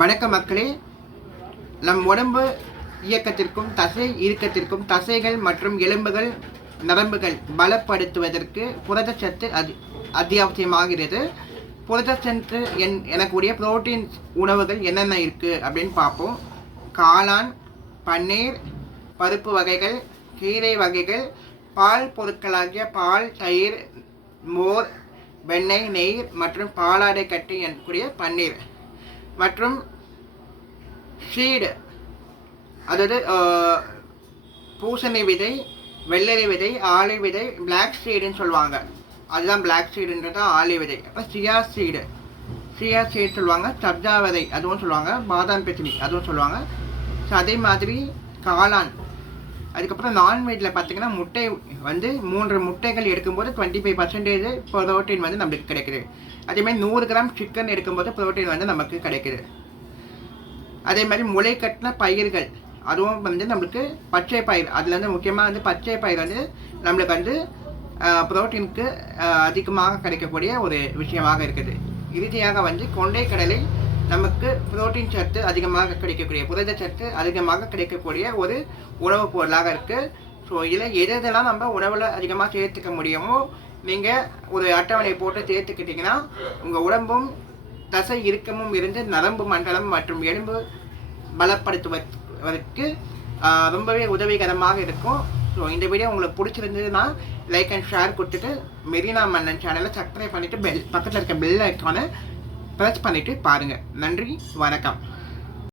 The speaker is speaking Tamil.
வணக்க மக்களே. நம் உடம்பு இயக்கத்திற்கும் தசை இறுக்கத்திற்கும் தசைகள் மற்றும் எலும்புகள் நரம்புகள் பலப்படுத்துவதற்கு புரதச்சத்து அத்தியாவசியமாகிறது. புரதச்சத்து எனக்கூடிய புரோட்டீன் உணவுகள் என்னென்ன இருக்குது அப்படின்னு பார்ப்போம். காளான், பன்னீர், பருப்பு வகைகள், கீரை வகைகள், பால் பொருட்களாகிய பால், தயிர், மோர், வெண்ணெய், நெய் மற்றும் பாலாடை கட்டி எனக்கூடிய பன்னீர் மற்றும் சீடு, அதாவது பூசணி விதை, வெள்ளரி விதை, ஆளி விதை, பிளாக் சீடுன்னு சொல்லுவாங்க. அதுதான் பிளாக் சீடுன்றது ஆளி விதை. அப்புறம் சியா சீடு சொல்லுவாங்க. சப்ஜா விதை அதுவும் சொல்லுவாங்க. பாதாம் பிசினி அதுவும் சொல்லுவாங்க. ஸோ அதே மாதிரி காளான். அதுக்கப்புறம் நான்வெஜ்ஜில் பார்த்திங்கன்னா முட்டை 3 முட்டைகள் எடுக்கும்போது 25% ப்ரோட்டீன் நம்மளுக்கு கிடைக்குது. அதேமாதிரி 100 கிராம் சிக்கன் எடுக்கும்போது ப்ரோட்டீன் நமக்கு கிடைக்குது. அதே மாதிரி முளை கட்டின பயிர்கள் அதுவும் நம்மளுக்கு பச்சை பயிர், அதுலேருந்து முக்கியமாக பச்சை பயிர் நம்மளுக்கு ப்ரோட்டீனுக்கு அதிகமாக கிடைக்கக்கூடிய ஒரு விஷயமாக இருக்குது. இறுதியாக கொண்டை கடலை நமக்கு புரோட்டீன் சத்து அதிகமாக கிடைக்கக்கூடிய, புரத சத்து அதிகமாக கிடைக்கக்கூடிய ஒரு உணவுப் பொருளாக இருக்குது. ஸோ இதில் எதெல்லாம் நம்ம உணவில் அதிகமாக சேர்த்துக்க முடியுமோ நீங்கள் ஒரு அட்டவணை போட்டு சேர்த்துக்கிட்டிங்கன்னா உங்கள் உடம்பும் தசை இறுக்கமும் இருந்து நரம்பு மண்டலம் மற்றும் எலும்பு பலப்படுத்துவதற்கு ரொம்பவே உதவிகரமாக இருக்கும். ஸோ இந்த வீடியோ உங்களுக்கு பிடிச்சிருந்ததுன்னா லைக் அண்ட் ஷேர் கொடுத்துட்டு மெரினா மன்னன் சேனலை சப்ஸ்கிரைப் பண்ணிவிட்டு பக்கத்தில் இருக்க பெல் ஐக்கானை ப்ரெஸ் பண்ணிவிட்டு பாருங்கள். நன்றி, வணக்கம்.